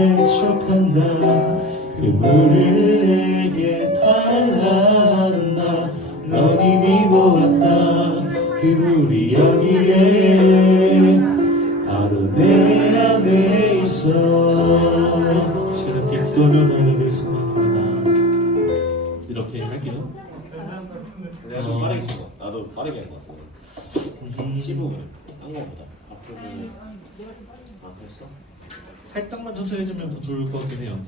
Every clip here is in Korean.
재촉한다. 그 물을 내게 달라 한다. 넌 이미 보았다. 그 물이 여기에 바로 내 안에 있어. 시간 함께 기도하며 나아가겠습니다. 이렇게 할게요. 내가 좀 빠르게 친 거. 나도 빠르게 한 거 같아. 15분 한 거보다. 앞으로 했어? 살짝만 천천히 해주면 더 좋을 것 같긴 해요.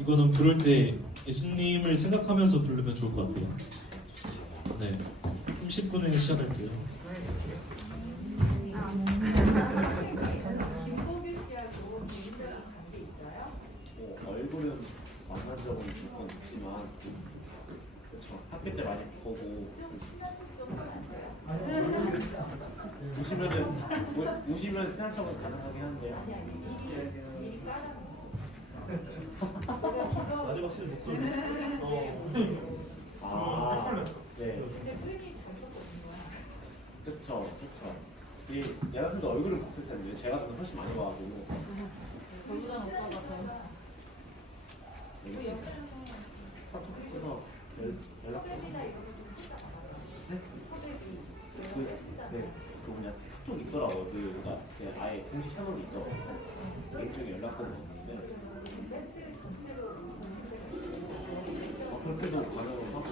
이거는 부를 때 예수님을 생각하면서 부르면 좋을 것 같아요. 네, 30분에 시작할게요. 얼굴은 만난 적은 조금 있지만 그렇죠. 학교 때 많이 보고 우시면 친한 척은 가능하긴 한데 마지막 시는 목소리 네 그쵸 이 얘네들도 얼굴을 봤을 텐데 제가 더 훨씬 많이 봐가지고 저보다 오빠가 더 알겠습니다. 그래서 연락 그 뭐냐 톡 있더라고요. 그러니까 아예 공식 채널이 있어. 개인적인 연락처를 줬는데 그렇게도 가능을 하고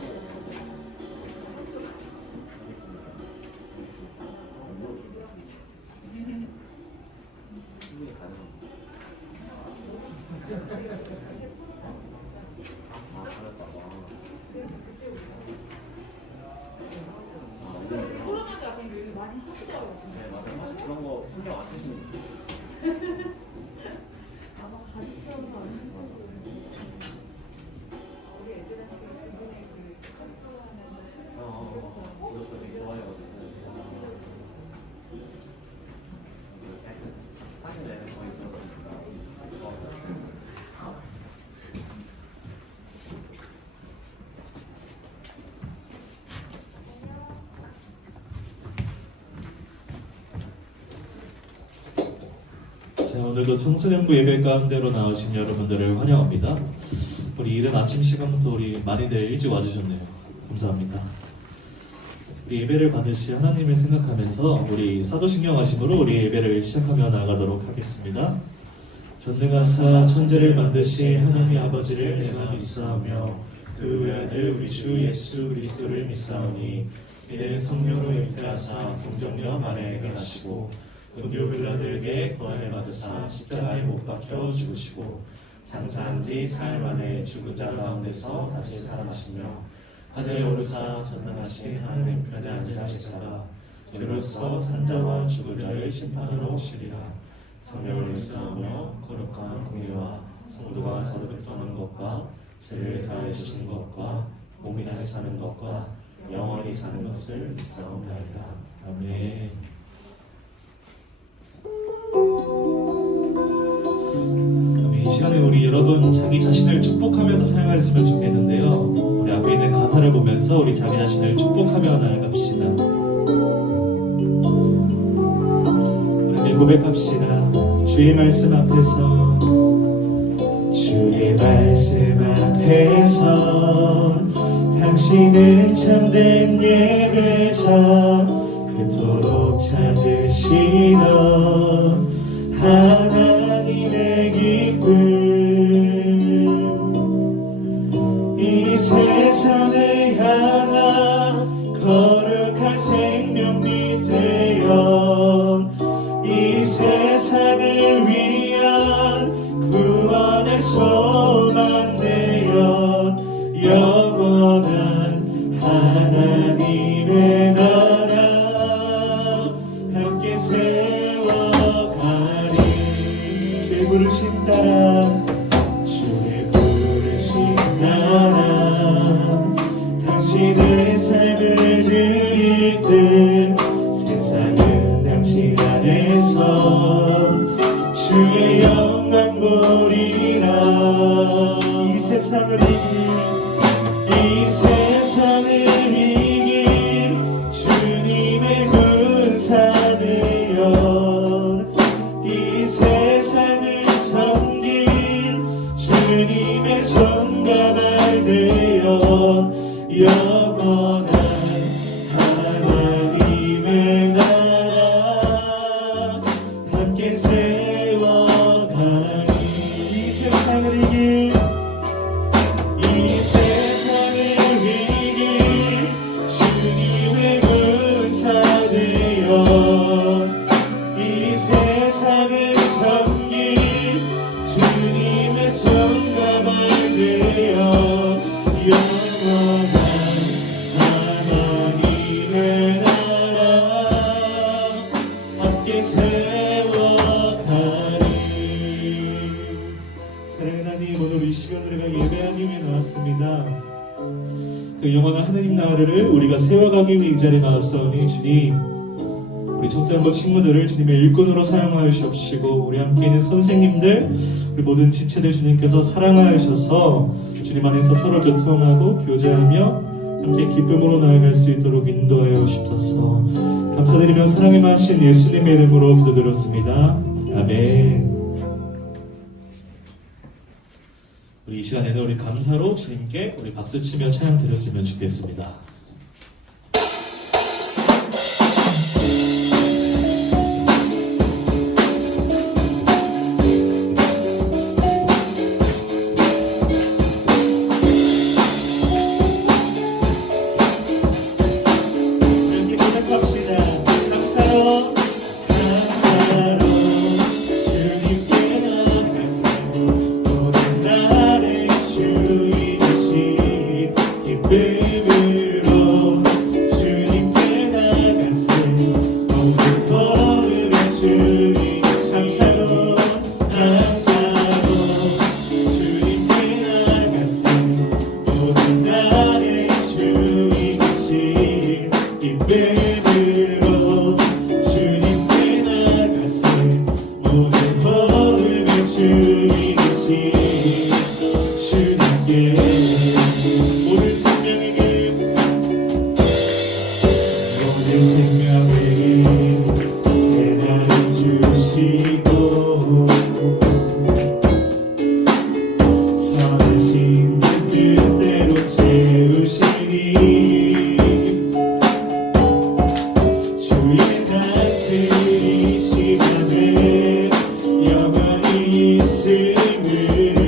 알겠습니다. 충분히 가능합니다. 코로나가 약간 요즘 많이 하시더라고요. 네, 맞아요. 사실 그런 거 신경 안 쓰시는 분들. 아마 가지처럼 안 하셔서 그것도 되게 좋아해가지고. 사진 내는 거의 그렇습니다. 자, 오늘도 청소년부 예배 가운데로 나오신 여러분들을 환영합니다. 우리 이른 아침 시간부터 우리 많이들 일찍 와주셨네요. 감사합니다. 우리 예배를 받으실 하나님을 생각하면서 우리 사도신경 하심으로 우리 예배를 시작하며 나가도록 하겠습니다. 전능하사 천지를 만드신 하나님 아버지를 내가 믿사오며 그 외아들 우리 주 예수 그리스도를 믿사오니 이는 성령으로 잉태하사 동정녀 마리아에게 나시고 본디오 빌라들에게 고난을 받으사 십자가에 못 박혀 죽으시고 장사한 지 사흘 만에 죽은 자 가운데서 다시 살아나시며 하늘에 오르사 전능하신 하나님 편에 앉으시다가 주로서 산자와 죽은 자를 심판하러 오시리라. 성령을 믿사오며 거룩한 공의와 성도가 서로 베푸는 것과 죄를 사하여 주시는 것과 몸이 다시 사는 것과 영원히 사는 것을 믿사옵나이다. 아멘. 이 시간에 우리 여러분 자기 자신을 축복하면서 사용했으면 좋겠는데요. 우리 앞에 있는 가사를 보면서 우리 자기 자신을 축복하며 나아갑시다. 우리 고백합시다. 주의 말씀 앞에서 주의 말씀 앞에서 당신은 참된 예배자 그토록 찾으시던 하나님의 기쁨 이 세상을 향한 거룩한 생명이 되어 이 세상을 위한 구원의 소망 되어 영원한 하나님의 나라 함께 세워가리. 주의 부르심 따라 주의 부르심 따라 당신의 삶을 드릴 때 세상은 당신 안에서 주의 영광 보리라. 이 세상을 이길 주님의 군사 되어 이 세상을 영원한 하나님의 나라 함께 세워가니 이 세상을 이길 이 세상을 이길 주님의 군사 되어 이 세상을 섬길 주님의 손과 발 되어 영원한 하나님의 나라 함께 세워가리. 사랑하는 하나님, 오늘 이 시간 우리가 예배하기 위해 나왔습니다. 그 영원한 하나님 나라를 우리가 세워가기 위해 이 자리에 나왔사오니 주님, 우리 청소년부 친구들을 주님의 일꾼으로 사용하여 주옵시고 우리 함께 있는 선생님들, 우리 모든 지체들 주님께서 사랑하여 주셔서 주님 안에서 서로 교통하고 교제하며 함께 기쁨으로 나아갈 수 있도록 인도하여 주옵소서. 감사드리며 사랑에 마신 예수님의 이름으로 기도드렸습니다. 아멘. 우리 이 시간에는 우리 감사로 주님께 우리 박수치며 찬양 드렸으면 좋겠습니다. 함께 고백합시다. 감사로 주님께 나가세 모든 날의 주이신 기쁨으로 주님께 나가세 모든 걸음의 주님 감사로 주님께 나가세 모든 날의 주이신 기쁨으로 주님께 나가세 모든 걸음의 주이신 주님께 모든 생명에게 새날을 주시고 선하신 그 뜻대로 채우시니 주의 다스리심에 영원히 있음을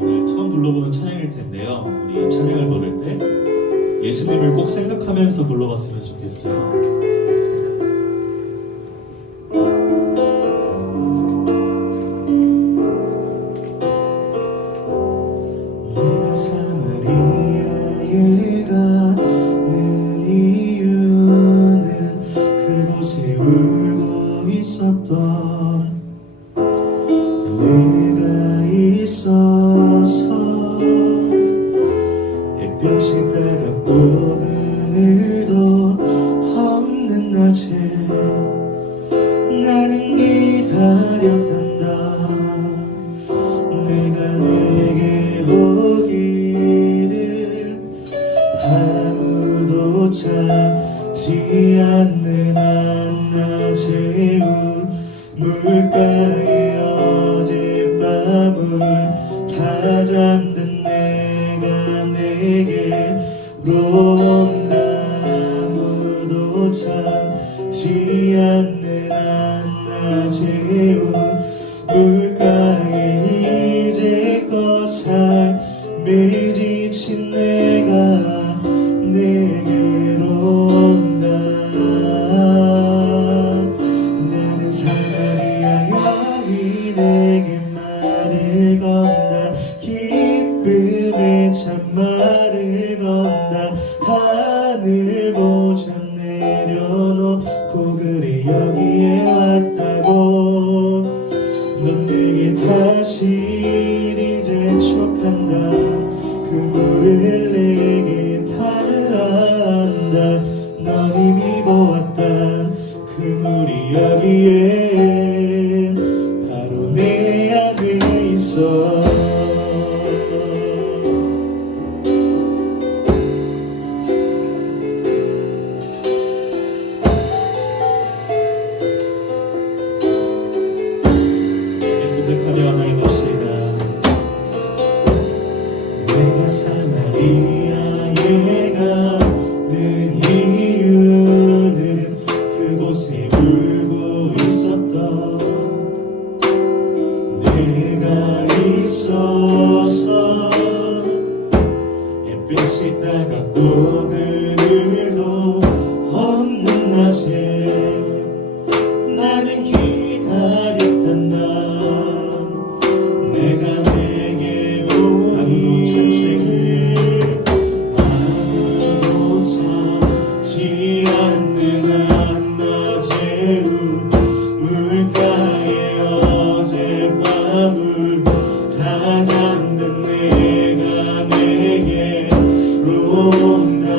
오늘 처음 불러보는 찬양일 텐데요. 우리 찬양을 부를 때 예수님을 꼭 생각하면서 불러봤으면 좋겠어요. 내가 사마리아에 가는 이유는 그곳에 울고 있었던 내가 있어서 햇볕이 따갑고 그늘도 없는 낮에 나는 기다렸단다. 내가 내게 오기를 아무도 찾지 않는 한낮의 물가에 어젯밤을 다 잠든 내가 내게로 온다. 아무도 찾지 않는 한낮의 물가에 이제껏 삶에 지친 내가 내게로 온다. 나는 사마리아 여인에게 말을 건다. 기쁨의 참말을 건다. 하늘 보전 내려놓고 그래 여기에 왔다고. 넌 내게 다시 이제 촉한다. 그 물을 내게 달라 한다. 넌 이미 보았다. 그 물이 여기에 바로 내 안에 있어. 고백하며 나아갑시다. 내가 사마리아에 가는 이유는 그곳에 울고 있었던 내가 있어서 햇빛이 따갑고 그늘도 없는 낮에 나는 기다렸단다. 내가 내게 아무도 찾지 않는 한낮의 물가에 어젯밤을 다 잠든 내가 내게로 온다.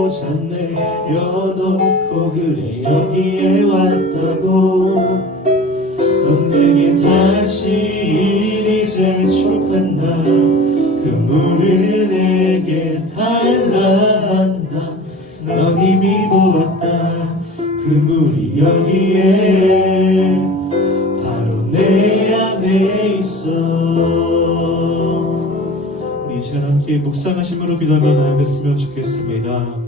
모자 내려놓고 그래 여기에 왔다고 넌 내게 다시 이제 촉한다 그 물을 내게 달라 한다 넌 이미 보았다 그 물이 여기에 바로 내 안에 있어. 우리 이 시간 함께 묵상하심으로 기도하며 나아갔으면 좋겠습니다.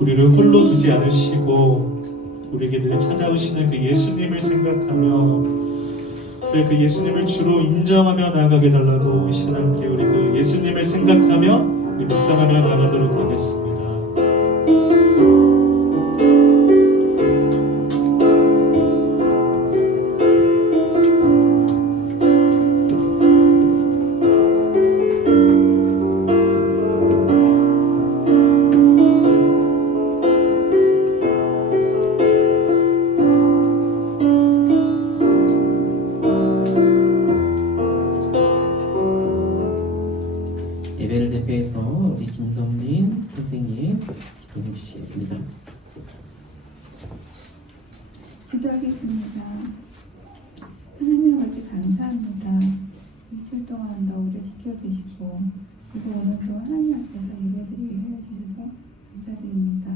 우리를 홀로 두지 않으시고 우리에게 늘 찾아오시는 그 예수님을 생각하며 그래 그 예수님을 주로 인정하며 나아가게 달라고 이 시간 함께 우리 그 예수님을 생각하며 우리 묵상하며 나아가도록 하겠습니다. 예배를 대표해서 우리 김선민 선생님 기도해 주시겠습니다. 기도하겠습니다. 하나님 아버지 감사합니다. 일주일 동안 너희를 지켜주시고 그리고 오늘도 하나님 앞에서 예배드리게 해주셔서 감사드립니다.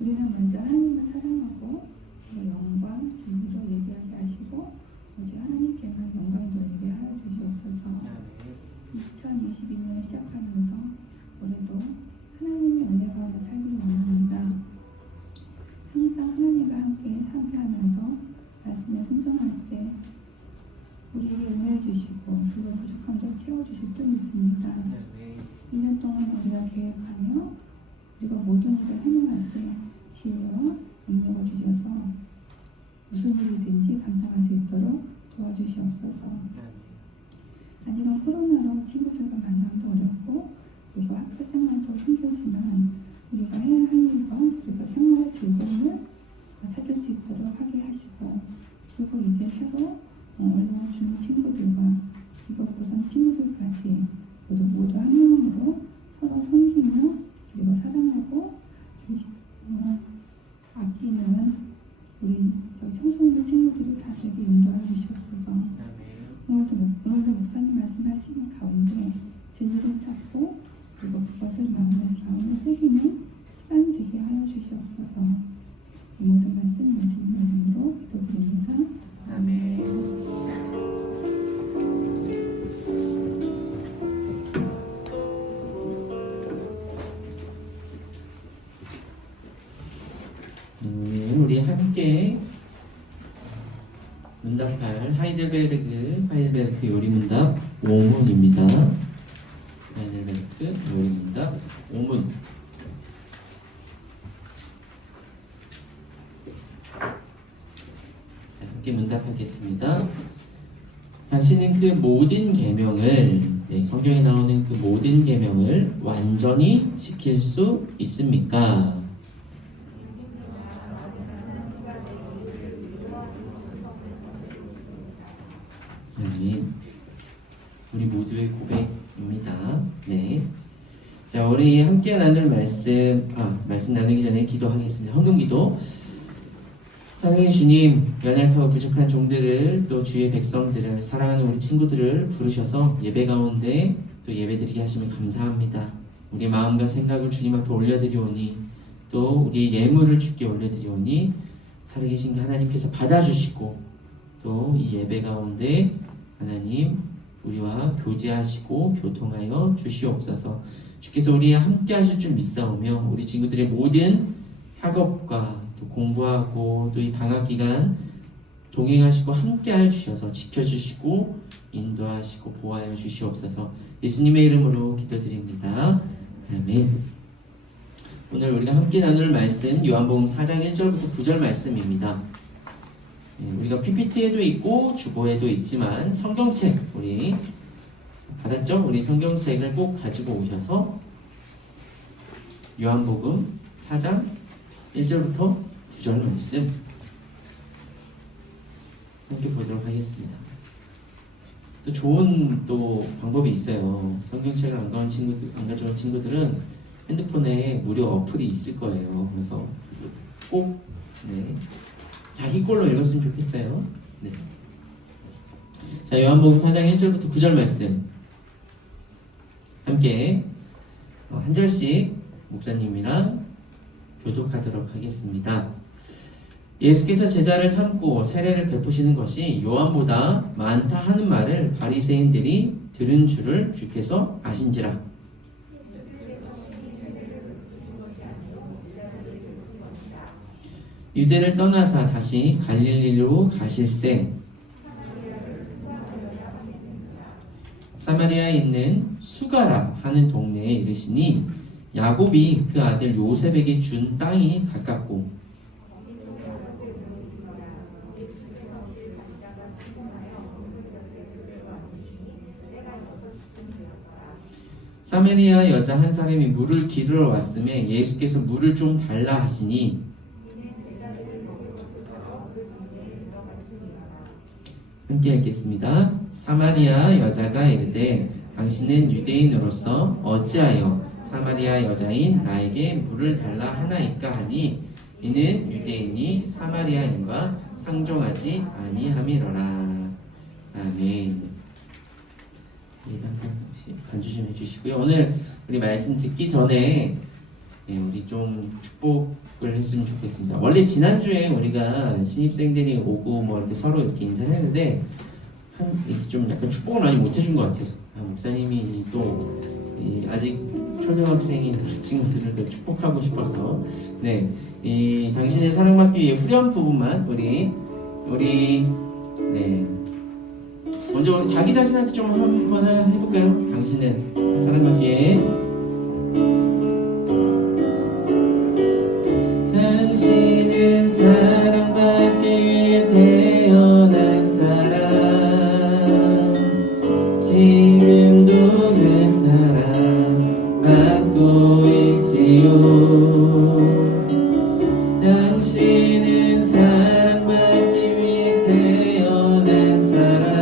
우리는 먼저 하나님을 사랑하고 그리고 영광, 진리로 예배하게 하시고 오직 하나님께만 영광 돌리게 하여 주시옵소서. 2022년 시작하면서 올해도 하나님의 은혜 가운데 살기 원합니다. 항상 하나님과 함께하면서 말씀에 순종할 때 우리에게 은혜를 주시고 그리고 부족함도 채워주실 줄 믿습니다. 1년 동안 우리가 계획하며 우리가 모든 일을 해나갈 때 지혜와 능력을 주셔서 무슨 일이든지 감당할 수 있도록 도와주시옵소서. 아직은 코로나로 친구들과 만남도 어렵고 그리고 학교 생활도 힘들지만 우리가 해야 할 일과 우리가 생활의 즐거움을 찾을 수 있도록 하게 하시고 그리고 이제 새로 올라온 주민 친구들과 기복 고삼 친구들까지 모두 한 마음으로 서로 섬기며 그리고 사랑하고 아끼는 우리 청소년 친구들이 다 되게 인도하여 주시옵소서. 오늘도 목사님 말씀하시는 가운데 진리를 찾고 그리고 그것을 마음에 새기는 시간 되게 하여 주시옵소서. 이 모든 말씀 예수님의 이름으로 기도드립니다. 아멘. 우리 함께 문답할 하이델베르크 요리문답 5문입니다. 하이델베르크 요리문답 5문. 함께 문답하겠습니다. 당신은 그 모든 계명을 성경에 나오는 그 모든 계명을 완전히 지킬 수 있습니까? 아멘. 우리 모두의 고백입니다. 네. 자, 우리 함께 나눌 말씀 나누기 전에 기도하겠습니다. 헌금기도. 사랑의 주님, 연약하고 부족한 종들을 또 주의 백성들을 사랑하는 우리 친구들을 부르셔서 예배 가운데 또 예배드리게 하시면 감사합니다. 우리 마음과 생각을 주님 앞에 올려드리오니 또 우리 예물을 주께 올려드리오니 살아계신 하나님께서 받아주시고 또 이 예배 가운데 하나님 우리와 교제하시고 교통하여 주시옵소서. 주께서 우리와 함께 하실 줄 믿사오며 우리 친구들의 모든 학업과 또 공부하고 또 이 방학기간 동행하시고 함께 하여 주셔서 지켜주시고 인도하시고 보호하여 주시옵소서. 예수님의 이름으로 기도드립니다. 아멘. 오늘 우리가 함께 나눌 말씀 요한복음 4장 1절부터 9절 말씀입니다. 우리가 PPT에도 있고 주보에도 있지만 성경책 우리 받았죠? 우리 성경책을 꼭 가지고 오셔서 요한복음 4장 1절부터 9절 말씀 함께 보도록 하겠습니다. 또 좋은 또 방법이 있어요. 성경책을 안 가져온 친구들은 핸드폰에 무료 어플이 있을 거예요. 그래서 꼭 네, 자기 걸로 읽었으면 좋겠어요. 네. 자, 요한복음 4장 1절부터 9절 말씀 함께 한 절씩 목사님이랑 교독하도록 하겠습니다. 예수께서 제자를 삼고 세례를 베푸시는 것이 요한보다 많다 하는 말을 바리새인들이 들은 줄을 주께서 아신지라. 유대를 떠나사 다시 갈릴리로 가실새 사마리아에 있는 수가라 하는 동네에 이르시니 야곱이 그 아들 요셉에게 준 땅이 가깝고 사마리아 여자 한 사람이 물을 기르러 왔음에 예수께서 물을 좀 달라 하시니 함께 읽겠습니다. 사마리아 여자가 이르되 당신은 유대인으로서 어찌하여 사마리아 여자인 나에게 물을 달라 하나이까 하니 이는 유대인이 사마리아인과 상종하지 아니함이로라. 아멘. 예담상 반주 좀 해주시고요. 오늘 우리 말씀 듣기 전에 우리 좀 축복을 했으면 좋겠습니다. 원래 지난주에 우리가 신입생들이 오고 뭐 이렇게 서로 이렇게 인사를 했는데 이렇게 좀 약간 축복을 많이 못 해준 것 같아서 목사님이 또 아직 초등학생인 친구들을 더 축복하고 싶어서 이 당신의 사랑받기 위해 후렴 부분만 우리 먼저 우리 자기 자신한테 좀 한번 해볼까요? 당신은 사랑받기 위해 당신은 사랑받기 위해 태어난 사람 지금도 그 사랑 받고 있지요. 당신은 사랑받기 위해 태어난 사람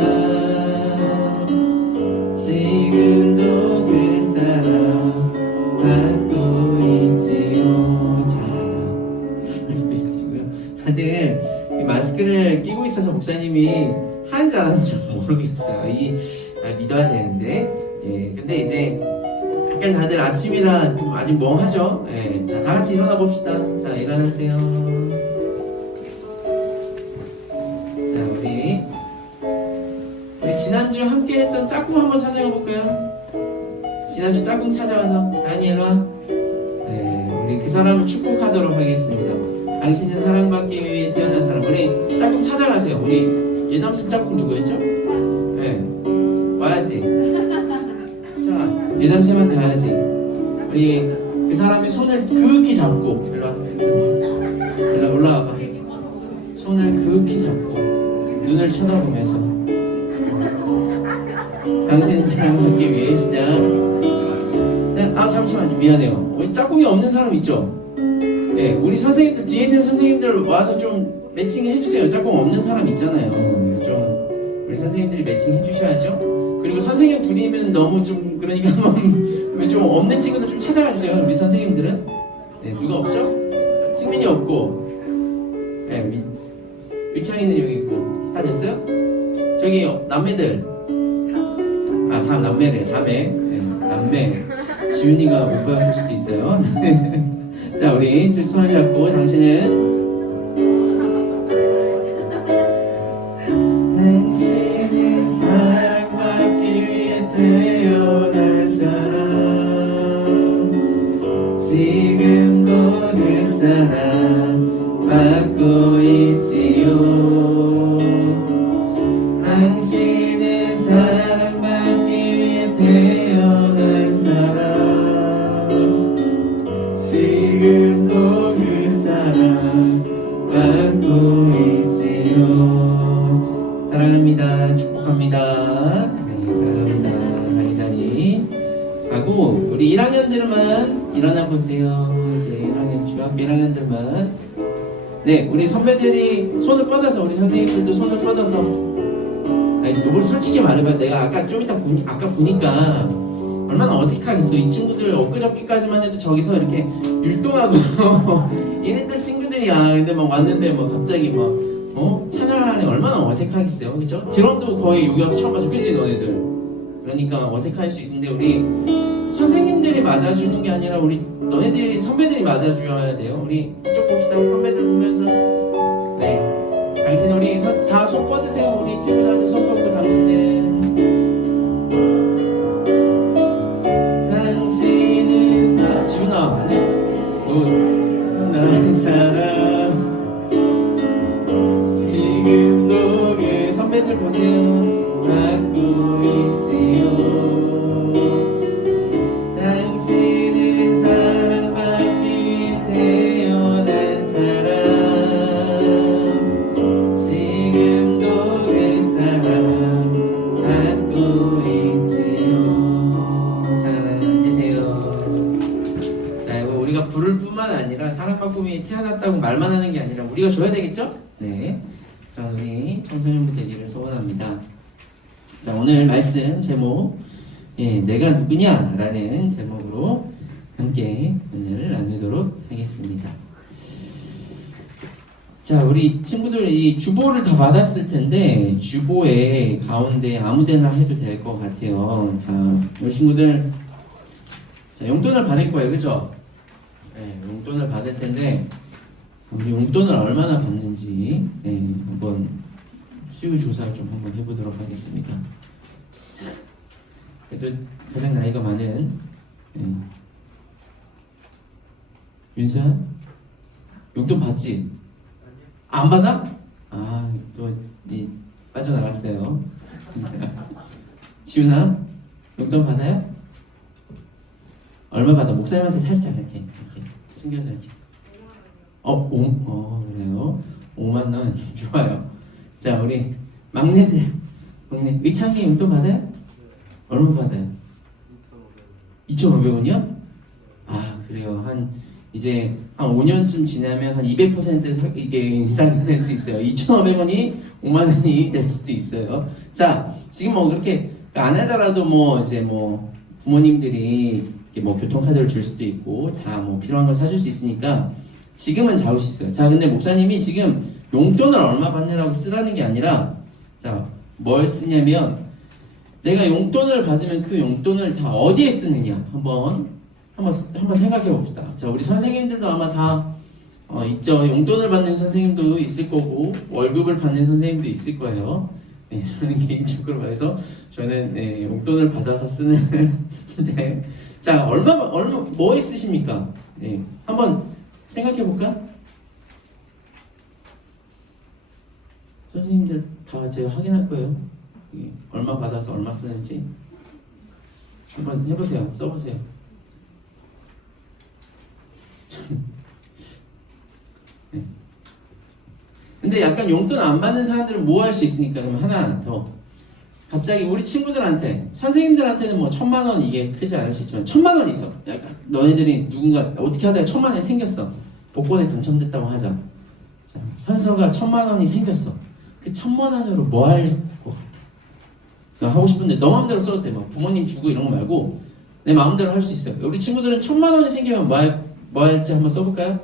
지금도 그 사랑 받고 있지요. 자, 다들 이 마스크를 끼고 있어서 목사님이 하는지 안 하는지 모르겠어요. 믿어야 되는데 근데 이제 약간 다들 아침이라 좀 아직 멍하죠? 자, 다 같이 일어나 봅시다. 자, 일어나세요. 자, 우리 지난주 함께 했던 짝꿍 한번 찾아가 볼까요? 지난주 짝꿍 찾아와서 다현이 일로와. 우리 그 사람을 축복하도록 하겠습니다. 당신은 사랑받기 위해 태어난 사람. 우리 짝꿍 찾아가세요. 우리 예담생 짝꿍 누구였죠? 와야지. 자, 예담생한테 가야지. 우리 그 사람의 손을 그윽히 잡고 일로와. 올라와봐. 손을 그윽히 잡고 눈을 쳐다보면서 당신은 사랑받기 위해 시작. 잠시만요. 미안해요. 우리 짝꿍이 없는 사람 있죠? 우리 선생님들 뒤에 있는 선생님들 와서 좀 매칭 해주세요. 짝꿍 없는 사람 있잖아요. 좀 우리 선생님들이 매칭 해주셔야죠. 그리고 선생님 둘이면 너무 좀 그러니까 좀 없는 친구들 좀 찾아가 주세요. 우리 선생님들은 누가 없죠? 승민이 없고 의창이는 여기 있고 다 됐어요? 저기 남매들 남매래 자매 남매 지윤이가 못 배웠을 수도 있어요. 자, 우리 손을 잡고 당신은 사랑받기 위해 태어난 사람 지금도 그 사랑 받고 있지요. 당신은 사랑받기 위해 태어난 사람 지금도 그 사랑 받고 있지요. 사랑합니다. 축복합니다. 사랑합니다. 강의자님 하고 우리 1학년들만 일어나 보세요. 이제 1학년 중학교 1학년들만 우리 선배들이 손을 뻗어서 우리 선생님들도 손을 뻗어서 우리 솔직히 말해봐. 내가 아까 좀 이따 아까 보니까 얼마나 어색하겠어. 이 친구들 엊그저께까지만 해도 저기서 이렇게 율동하고 이랬던 친구들이야. 근데 막 왔는데 막 갑자기 막 찬양을 하니 얼마나 어색하겠어요. 그죠? 드럼도 거의 여기 와서 처음 봐서 그지 너네들. 그러니까 어색할 수 있는데 우리 선생님들이 맞아주는 게 아니라 우리 너네들이 선배들이 맞아줘야 돼요. 우리 이쪽 봅시다. 선배들 보면서 네, 당신 우리 다 손 뻗으세요. 우리 친구들한테 손 뻗고 당신은 지훈아, 네. 나는 사람 지금도 그 선배들 보세요. 받고 있지요. 당신은 사랑받기 태어난 사람 지금도 그 사람 받고 있지요. 잠깐 앉으세요. 자, 이거 우리가 부를 뿐만 아니라 사랑받고 태어났다고 말만 하는 게 아니라 우리가 줘야 되겠죠? 네. 그럼 우리 청소년부 되기를 소원합니다. 자, 오늘 말씀 제목, 내가 누구냐? 라는 제목으로 함께 은혜를 나누도록 하겠습니다. 자, 우리 친구들 이 주보를 다 받았을 텐데, 주보에 가운데 아무데나 해도 될 것 같아요. 자, 우리 친구들, 자, 용돈을 받을 거예요. 그죠? 네, 용돈을 받을 텐데, 우리 용돈을 얼마나 받는지, 한번 수요 조사를 좀 한번 해보도록 하겠습니다. 자, 그래도 가장 나이가 많은, 윤수야? 용돈 받지? 안 받아? 아, 또, 빠져나갔어요. 지훈아? 용돈 받아요? 얼마 받아? 목사님한테 살짝 이렇게 숨겨서 이렇게. 그래요? 5만원. 좋아요. 자, 우리 막내 의창이 용돈 받아요? 얼마 받아요? 2,500원이요? 아, 그래요. 이제 한 5년쯤 지나면 한 200% 이게 인상이 될 수 있어요. 2,500원이 5만원이 될 수도 있어요. 자, 지금 뭐 그렇게 안 하더라도 부모님들이 뭐 교통카드를 줄 수도 있고 다 뭐 필요한 거 사줄 수 있으니까 지금은 잡을 수 있어요. 자, 근데 목사님이 지금 용돈을 얼마 받느라고 쓰라는 게 아니라 자, 뭘 쓰냐면 내가 용돈을 받으면 그 용돈을 다 어디에 쓰느냐 한번 생각해 봅시다. 자, 우리 선생님들도 아마 다 있죠. 용돈을 받는 선생님도 있을 거고 월급을 받는 선생님도 있을 거예요. 네, 저는 개인적으로 말해서 저는 용돈을 받아서 쓰는 네. 자, 얼마 뭐에 쓰십니까? 네, 한번 생각해 볼까? 선생님들 다 제가 확인할 거예요. 얼마 받아서 얼마 쓰는지 한번 해보세요. 써보세요. 네. 근데 약간 용돈 안 받는 사람들은 뭐 할 수 있으니까 그럼 하나 더. 갑자기 우리 친구들한테 선생님들한테는 뭐 1,000만 원 이게 크지 않을 수 있지만 1,000만 원 있어. 약간 너네들이 누군가 어떻게 하다가 1,000만 원이 생겼어. 복권에 당첨됐다고 하자. 자, 현서가 1,000만 원이 생겼어. 그 1,000만 원으로 뭐 할 것 같아? 하고 싶은데 너 마음대로 써도 돼. 막 부모님 주고 이런 거 말고 내 마음대로 할 수 있어요. 우리 친구들은 1,000만 원이 생기면 뭐 할지 한번 써볼까요?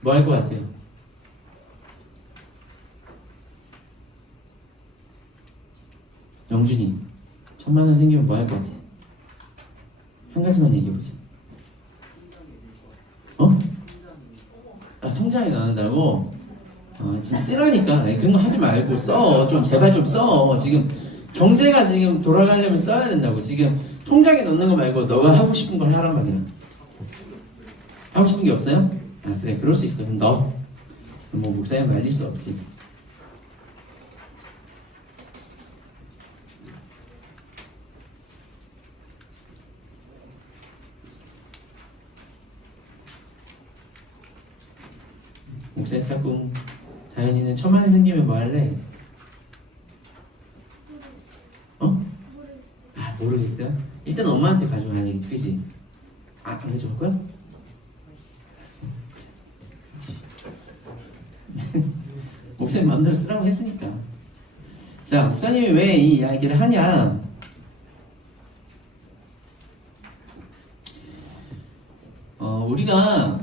뭐 할 것 같아요? 영준이 1,000만 원 생기면 뭐 할 것 같아? 한 가지만 얘기해보자. 통장에 넣는다고? 지금 쓰라니까. 그런 거 하지 말고 써. 좀 제발 좀 써. 지금 경제가 지금 돌아가려면 써야 된다고. 지금 통장에 넣는 거 말고 너가 하고 싶은 걸 하란 말이야. 하고 싶은 게 없어요? 그래, 그럴 수 있어. 그럼 너. 뭐 목사님 말릴 수 없지. 목사님 자꾸 다현이는 1,000만 원 생기면 뭐 할래? 모르겠어요? 일단 엄마한테 가져가야지, 그지? 안 가져올 거야? 목사님 마음대로 쓰라고 했으니까. 자, 목사님이 왜 이 이야기를 하냐? 우리가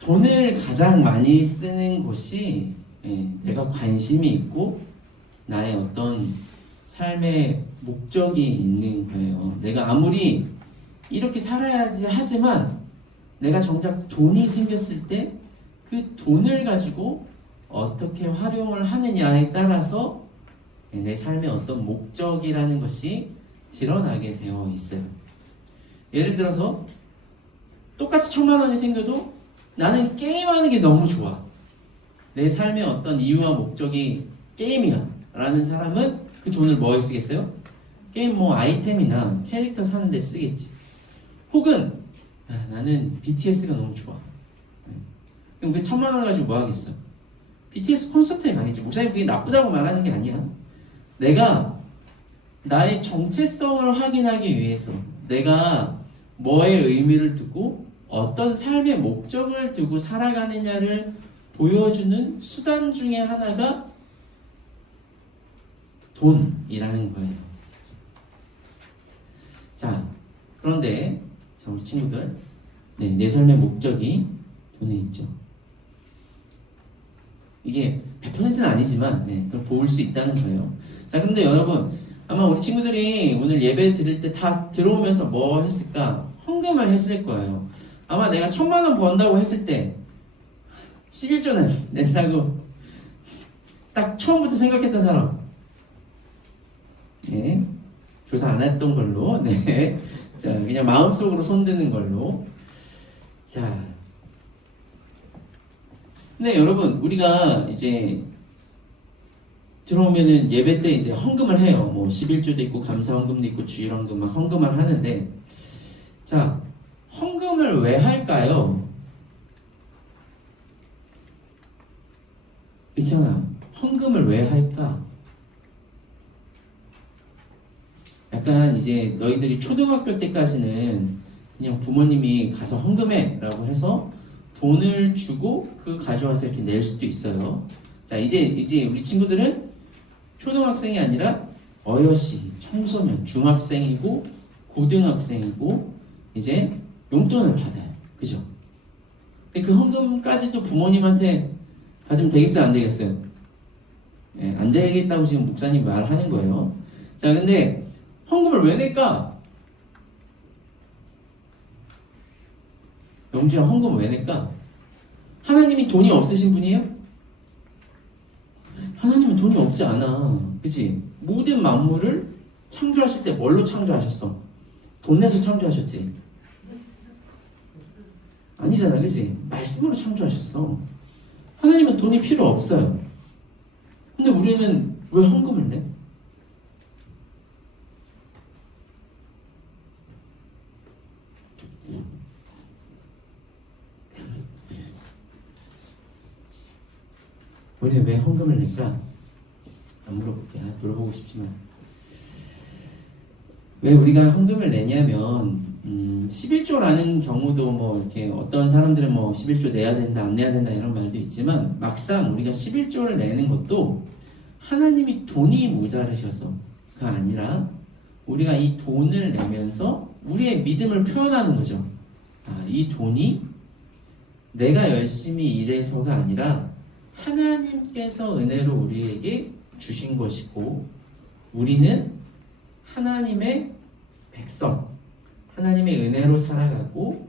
돈을 가장 많이 쓰는 곳이 내가 관심이 있고 나의 어떤 삶의 목적이 있는 거예요. 내가 아무리 이렇게 살아야지 하지만 내가 정작 돈이 생겼을 때 그 돈을 가지고 어떻게 활용을 하느냐에 따라서 내 삶의 어떤 목적이라는 것이 드러나게 되어 있어요. 예를 들어서 똑같이 1,000만 원이 생겨도 나는 게임하는 게 너무 좋아. 내 삶의 어떤 이유와 목적이 게임이야 라는 사람은 그 돈을 뭐에 쓰겠어요? 게임 뭐 아이템이나 캐릭터 사는 데 쓰겠지. 혹은 나는 BTS가 너무 좋아. 그럼 그 1,000만 원 가지고 뭐 하겠어? BTS 콘서트에 가겠지. 목사님 그게 나쁘다고 말하는 게 아니야. 내가 나의 정체성을 확인하기 위해서 내가 뭐의 의미를 두고 어떤 삶의 목적을 두고 살아가느냐를 보여주는 수단 중에 하나가 돈이라는 거예요. 자, 그런데 우리 친구들, 내 삶의 목적이 돈에 있죠. 이게 100%는 아니지만 그걸 볼 수 있다는 거예요. 자, 그런데 여러분, 아마 우리 친구들이 오늘 예배 드릴 때 다 들어오면서 뭐 했을까? 헌금을 했을 거예요. 아마 내가 1,000만 원 번다고 했을 때 11조는 낸다고 딱 처음부터 생각했던 사람. 조사 안 했던 걸로. 자, 그냥 마음속으로 손드는 걸로. 자. 근데 여러분, 우리가 이제 들어오면은 예배 때 이제 헌금을 해요. 뭐 11조도 있고 감사 헌금도 있고 주일 헌금 막 헌금을 하는데, 자, 헌금을 왜 할까요? 있잖아. 헌금을 왜 할까? 약간 이제 너희들이 초등학교 때까지는 그냥 부모님이 가서 헌금해 라고 해서 돈을 주고 그 가져와서 이렇게 낼 수도 있어요. 자, 이제 우리 친구들은 초등학생이 아니라 어여시, 청소년, 중학생이고 고등학생이고 이제 용돈을 받아요. 그죠? 근데 그 헌금까지도 부모님한테 받으면 되겠어요? 안 되겠어요? 안 되겠다고 지금 목사님 말하는 거예요. 자, 근데 헌금을 왜 낼까? 영주야, 헌금을 왜 낼까? 하나님이 돈이 없으신 분이에요? 하나님은 돈이 없지 않아. 그치? 모든 만물을 창조하실 때 뭘로 창조하셨어? 돈 내서 창조하셨지? 아니잖아, 그치? 말씀으로 창조하셨어. 하나님은 돈이 필요 없어요. 근데 우리는 왜 헌금을 내? 우리는 왜 헌금을 낼까? 안 물어볼게. 물어보고 싶지만. 왜 우리가 헌금을 내냐면 11조라는 경우도 뭐 이렇게 어떤 사람들은 뭐 11조 내야 된다 안 내야 된다 이런 말도 있지만 막상 우리가 11조를 내는 것도 하나님이 돈이 모자르셔서가 아니라 우리가 이 돈을 내면서 우리의 믿음을 표현하는 거죠. 이 돈이 내가 열심히 일해서가 아니라 하나님께서 은혜로 우리에게 주신 것이고 우리는 하나님의 백성, 하나님의 은혜로 살아가고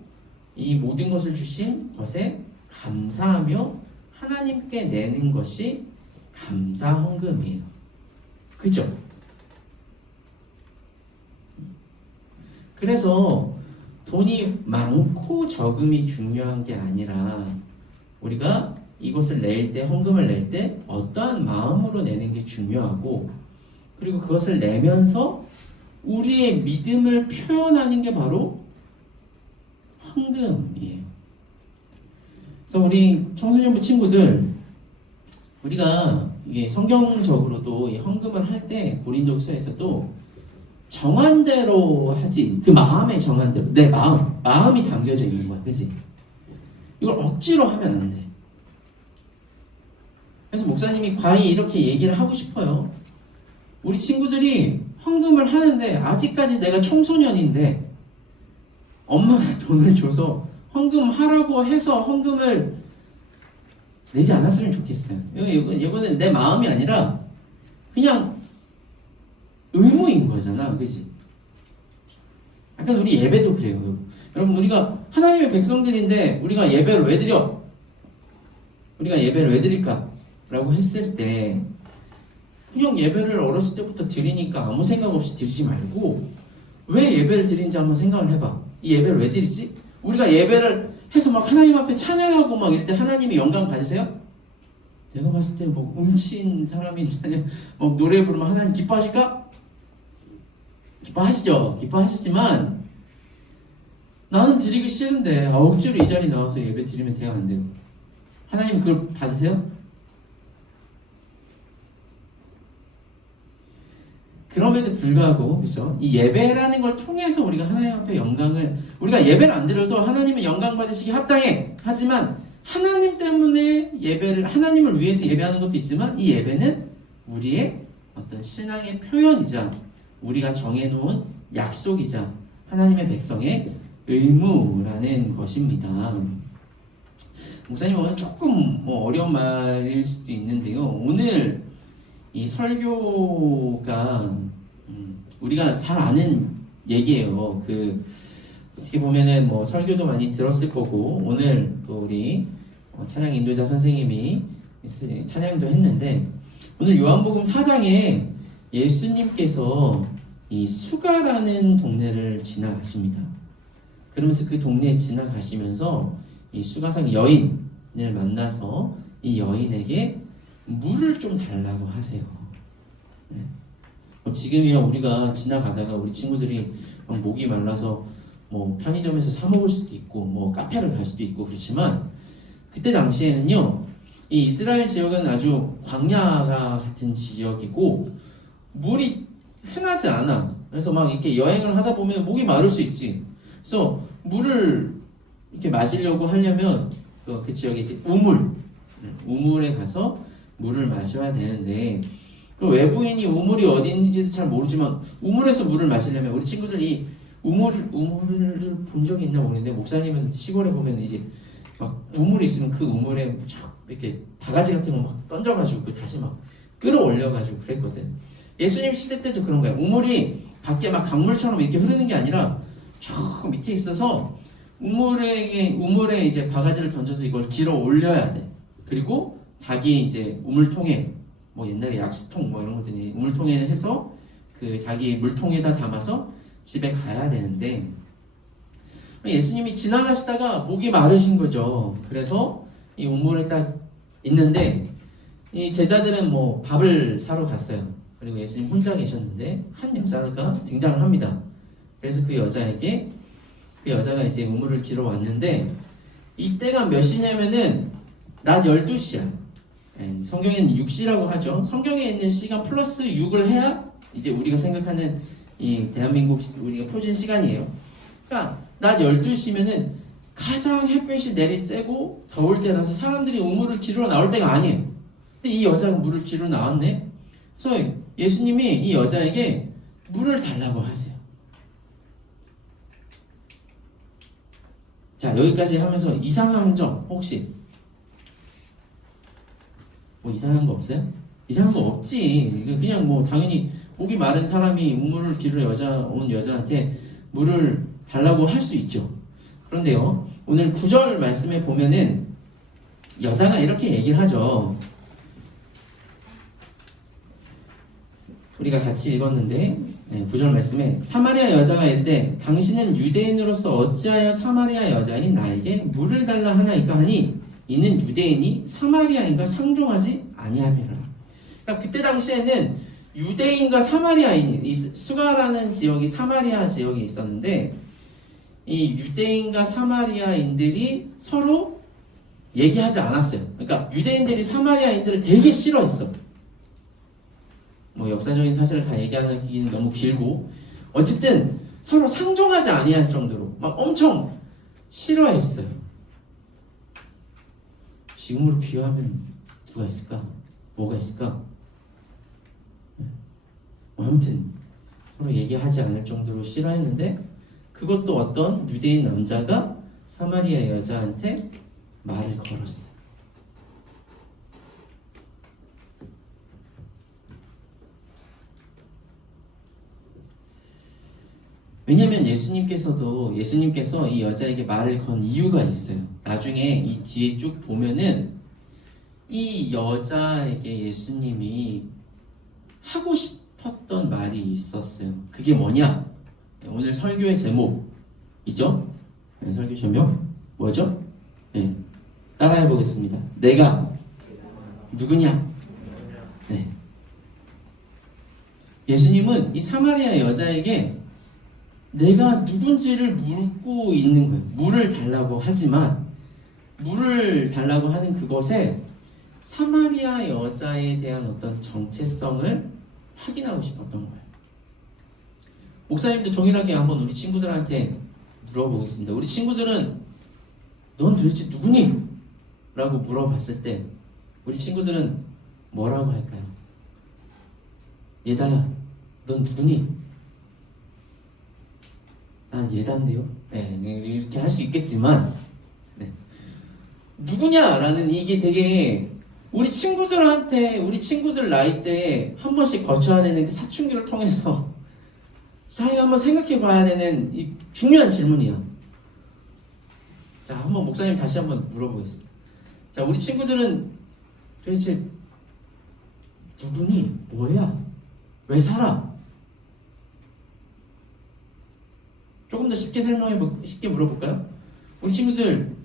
이 모든 것을 주신 것에 감사하며 하나님께 내는 것이 감사 헌금이에요. 그죠? 그래서 돈이 많고 적음이 중요한 게 아니라 우리가 이것을 낼 때, 헌금을 낼 때 어떠한 마음으로 내는 게 중요하고 그리고 그것을 내면서 우리의 믿음을 표현하는 게 바로 헌금이에요. 그래서 우리 청소년부 친구들 우리가 이게 성경적으로도 이 헌금을 할 때 고린도후서에서도 정한 대로 하지 그 마음에 정한 대로 내 마음이 담겨져 있는 거야. 그치? 이걸 억지로 하면 안 돼. 그래서 목사님이 과히 이렇게 얘기를 하고 싶어요. 우리 친구들이 헌금을 하는데 아직까지 내가 청소년인데 엄마가 돈을 줘서 헌금하라고 해서 헌금을 내지 않았으면 좋겠어요. 이거는 내 마음이 아니라 그냥 의무인 거잖아, 그지? 약간 우리 예배도 그래요. 여러분, 우리가 하나님의 백성들인데 우리가 예배를 왜 드려? 우리가 예배를 왜 드릴까? 라고 했을 때 그냥 예배를 어렸을 때부터 드리니까 아무 생각 없이 드리지 말고 왜 예배를 드리는지 한번 생각을 해봐. 이 예배를 왜 드리지? 우리가 예배를 해서 막 하나님 앞에 찬양하고 막 이럴 때 하나님이 영광 받으세요? 내가 봤을 때 뭐 음치인 사람이 아니면 막 노래 부르면 하나님 기뻐하실까? 기뻐하시죠. 기뻐하시지만 나는 드리기 싫은데 억지로 이 자리에 나와서 예배 드리면 돼요, 안 돼요? 하나님 그걸 받으세요? 그럼에도 불구하고, 그렇죠? 이 예배라는 걸 통해서 우리가 하나님 앞에 영광을, 우리가 예배를 안 드려도 하나님은 영광 받으시기 합당해. 하지만 하나님 때문에 예배를, 하나님을 위해서 예배하는 것도 있지만 이 예배는 우리의 어떤 신앙의 표현이자 우리가 정해놓은 약속이자 하나님의 백성의 의무라는 것입니다. 목사님 오늘 조금 어려운 말일 수도 있는데요. 오늘 이 설교가 우리가 잘 아는 얘기예요. 어떻게 보면은 설교도 많이 들었을 거고 오늘 또 우리 찬양 인도자 선생님이 찬양도 했는데 오늘 요한복음 4장에 예수님께서 이 수가라는 동네를 지나가십니다. 그러면서 그 동네에 지나가시면서 이 수가성 여인을 만나서 이 여인에게 물을 좀 달라고 하세요. 네. 지금이야 우리가 지나가다가 우리 친구들이 목이 말라서 편의점에서 사 먹을 수도 있고 카페를 갈 수도 있고 그렇지만 그때 당시에는요 이 이스라엘 지역은 아주 광야가 같은 지역이고 물이 흔하지 않아. 그래서 막 이렇게 여행을 하다 보면 목이 마를 수 있지. 그래서 물을 이렇게 마시려고 하려면 그 지역에 이제 우물에 가서 물을 마셔야 되는데 그 외부인이 우물이 어디 있는지도 잘 모르지만 우물에서 물을 마시려면 우리 친구들이 우물을 본 적이 있나 모르겠는데 목사님은 시골에 보면 이제 막 우물이 있으면 그 우물에 쫙 이렇게 바가지 같은 거 막 던져가지고 다시 막 끌어올려가지고 그랬거든. 예수님 시대 때도 그런 거야. 우물이 밖에 막 강물처럼 이렇게 흐르는 게 아니라 저 밑에 있어서 우물에 이제 바가지를 던져서 이걸 길어 올려야 돼. 그리고 자기 이제 우물통에 옛날에 약수통 이런 것들이 우물통에 해서 그 자기 물통에다 담아서 집에 가야 되는데 예수님이 지나가시다가 목이 마르신 거죠. 그래서 이 우물에 딱 있는데 이 제자들은 밥을 사러 갔어요. 그리고 예수님 혼자 계셨는데 한 여자가 등장을 합니다. 그래서 그 여자가 이제 우물을 길어 왔는데 이때가 몇 시냐면은 낮 12시야. 성경에는 6시라고 하죠. 성경에 있는 시간 플러스 6을 해야 이제 우리가 생각하는 이 대한민국 우리가 표준 시간이에요. 그러니까 낮 12시면은 가장 햇볕이 내리쬐고 더울 때라서 사람들이 우물을 기르러 나올 때가 아니에요. 근데 이 여자가 물을 기르러 나왔네. 그래서 예수님이 이 여자에게 물을 달라고 하세요. 자, 여기까지 하면서 이상한 점 혹시 이상한 거 없어요? 이상한 거 없지. 그냥 당연히 목이 마른 사람이 우물을 기르러 온 여자한테 물을 달라고 할 수 있죠. 그런데요, 오늘 9절 말씀에 보면은 여자가 이렇게 얘기를 하죠. 우리가 같이 읽었는데 9절 말씀에 사마리아 여자가 이르되 당신은 유대인으로서 어찌하여 사마리아 여자인 나에게 물을 달라 하나이까 하니 이는 유대인이 사마리아인과 상종하지 아니함이라. 그러니까 그때 당시에는 유대인과 사마리아인, 이 수가라는 지역이 사마리아 지역에 있었는데 이 유대인과 사마리아인들이 서로 얘기하지 않았어요. 그러니까 유대인들이 사마리아인들을 되게 싫어했어. 역사적인 사실을 다 얘기하기는 너무 길고 어쨌든 서로 상종하지 아니할 정도로 막 엄청 싫어했어요. 지금으로 비유하면 누가 있을까? 뭐가 있을까? 아무튼 서로 얘기하지 않을 정도로 싫어했는데 그것도 어떤 유대인 남자가 사마리아 여자한테 말을 걸었어요. 왜냐하면 예수님께서 이 여자에게 말을 건 이유가 있어요. 나중에 이 뒤에 쭉 보면은 이 여자에게 예수님이 하고 싶었던 말이 있었어요. 그게 뭐냐? 오늘 설교의 제목이죠? 네, 설교 제목 뭐죠? 네, 따라해 보겠습니다. 내가 누구냐? 네. 예수님은 이 사마리아 여자에게 내가 누군지를 묻고 있는 거예요. 물을 달라고 하지만 물을 달라고 하는 그것에 사마리아 여자에 대한 어떤 정체성을 확인하고 싶었던 거예요. 목사님도 동일하게 한번 우리 친구들한테 물어보겠습니다. 우리 친구들은 넌 도대체 누구니? 라고 물어봤을 때 우리 친구들은 뭐라고 할까요? 예다야, 넌 누구니? 난 예다인데요. 네, 이렇게 할 수 있겠지만 네. 누구냐라는 이게 되게 우리 친구들 나이 때에 한 번씩 거쳐야 되는 그 사춘기를 통해서 자기가 한번 생각해 봐야 되는 이 중요한 질문이야. 자, 한번 목사님 다시 한번 물어보겠습니다. 자, 우리 친구들은 도대체 누구니? 뭐야? 왜 살아? 조금 더 쉽게 쉽게 물어볼까요? 우리 친구들,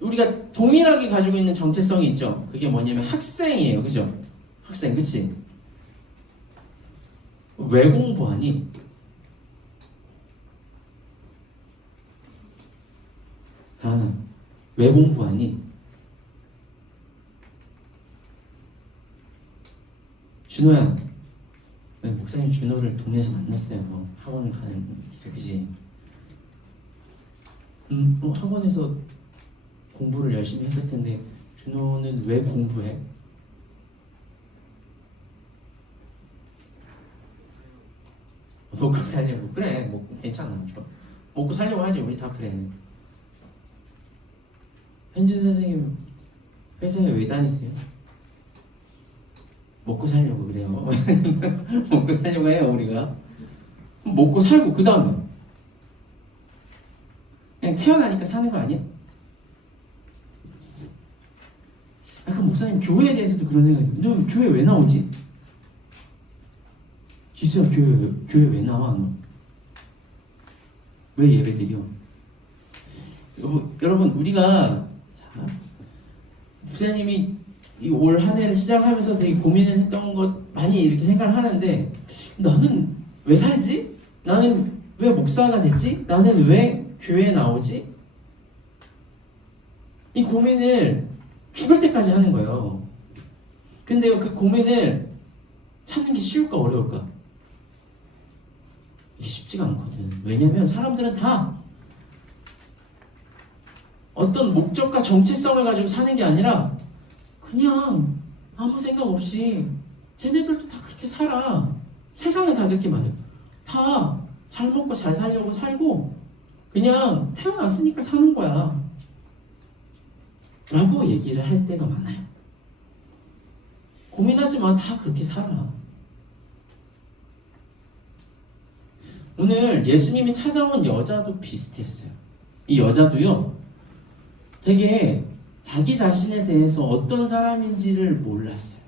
우리가 동일하게 가지고 있는 정체성이 있죠. 그게 뭐냐면 학생이에요. 그죠? 학생, 그치? 왜 공부하니? 다하나, 왜 공부하니? 준호야, 왜 목사님 준호를 동네에서 만났어요. 학원을 가는 길에, 그지? 학원에서 공부를 열심히 했을 텐데 준호는 왜 공부해? 먹고 살려고. 그래, 먹고 괜찮아. 먹고 살려고 하지. 우리 다 그래. 현진 선생님 회사에 왜 다니세요? 먹고 살려고 그래요. 먹고 살려고 해요. 우리가 먹고 살고 그 다음에 그냥 태어나니까 사는 거 아니야? 아까 목사님 교회에 대해서도 그런 생각이 들어요. 너 교회 왜 나오지? 지수야, 교회 왜 나와? 너? 왜 예배드려? 여러분 우리가 자, 목사님이 이 올 한 해를 시작하면서 되게 고민을 했던 것 많이 이렇게 생각을 하는데 나는 왜 살지? 나는 왜 목사가 됐지? 나는 왜 교회에 나오지? 이 고민을 죽을 때까지 하는 거예요. 근데 그 고민을 찾는 게 쉬울까 어려울까? 이게 쉽지가 않거든. 왜냐면 사람들은 다 어떤 목적과 정체성을 가지고 사는 게 아니라 그냥 아무 생각 없이 쟤네들도 다 그렇게 살아. 세상은 다 그렇게 말해요. 다 잘 먹고 잘 살려고 살고 그냥 태어났으니까 사는 거야 라고 얘기를 할 때가 많아요. 고민하지 마. 다 그렇게 살아. 오늘 예수님이 찾아온 여자도 비슷했어요. 이 여자도요 되게 자기 자신에 대해서 어떤 사람인지를 몰랐어요.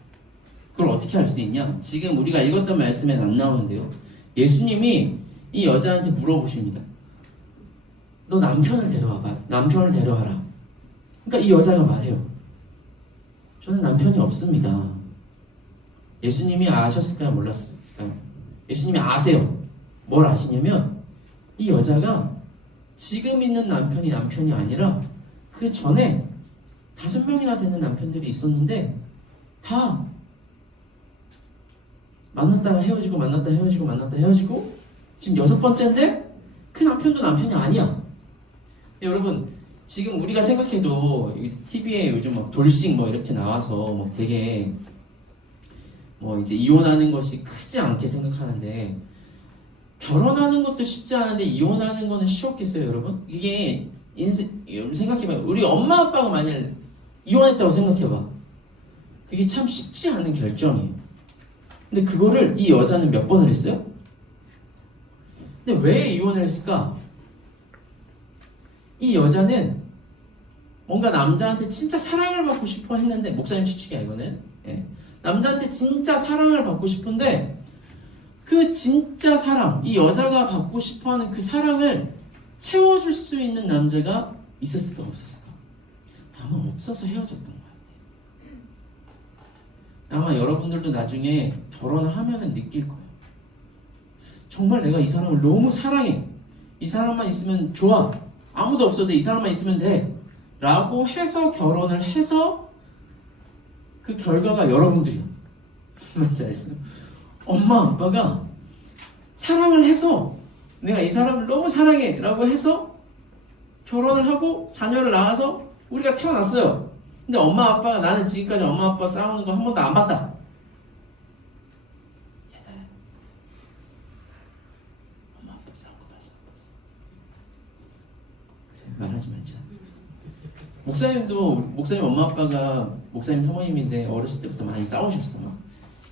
그걸 어떻게 알 수 있냐? 지금 우리가 읽었던 말씀엔 안 나오는데요. 예수님이 이 여자한테 물어보십니다. 너 남편을 데려와봐. 남편을 데려와라. 그러니까 이 여자가 말해요. 저는 남편이 없습니다. 예수님이 아셨을까요? 몰랐을까요? 예수님이 아세요. 뭘 아시냐면 이 여자가 지금 있는 남편이 아니라 그 전에 5명이나 되는 남편들이 있었는데 다 만났다가 헤어지고 만났다 헤어지고 만났다 헤어지고 지금 6번째인데 그 남편도 남편이 아니야. 여러분 지금 우리가 생각해도 TV에 요즘 막 돌싱 뭐 이렇게 나와서 뭐 되게 뭐 이제 이혼하는 것이 크지 않게 생각하는데 결혼하는 것도 쉽지 않은데 이혼하는 거는 쉬웠겠어요, 여러분? 이게 생각해봐. 우리 엄마 아빠가 만약 이혼했다고 생각해봐. 그게 참 쉽지 않은 결정이에요. 근데 그거를 이 여자는 몇 번을 했어요? 근데 왜 이혼을 했을까? 이 여자는 뭔가 남자한테 진짜 사랑을 받고 싶어 했는데, 목사님 추측이야 이거는. 예. 남자한테 진짜 사랑을 받고 싶은데 그 진짜 사랑, 이 여자가 받고 싶어하는 그 사랑을 채워줄 수 있는 남자가 있었을까 없었을까? 아마 없어서 헤어졌던 것 같아요. 아마 여러분들도 나중에 결혼을 하면은 느낄 거예요. 정말 내가 이 사람을 너무 사랑해. 이 사람만 있으면 좋아. 아무도 없어도 이 사람만 있으면 돼. 라고 해서 결혼을 해서 그 결과가 여러분들이요. 맞지 않습니까? 엄마 아빠가 사랑을 해서 내가 이 사람을 너무 사랑해 라고 해서 결혼을 하고 자녀를 낳아서 우리가 태어났어요. 근데 엄마 아빠가 나는 지금까지 엄마 아빠 싸우는 거 한 번도 안 봤다. 얘들아, 엄마 아빠 싸운 거 봤어? 그래, 말하지 말자. 목사님 엄마 아빠가 목사님 사모님인데 어렸을 때부터 많이 싸우셨어. 막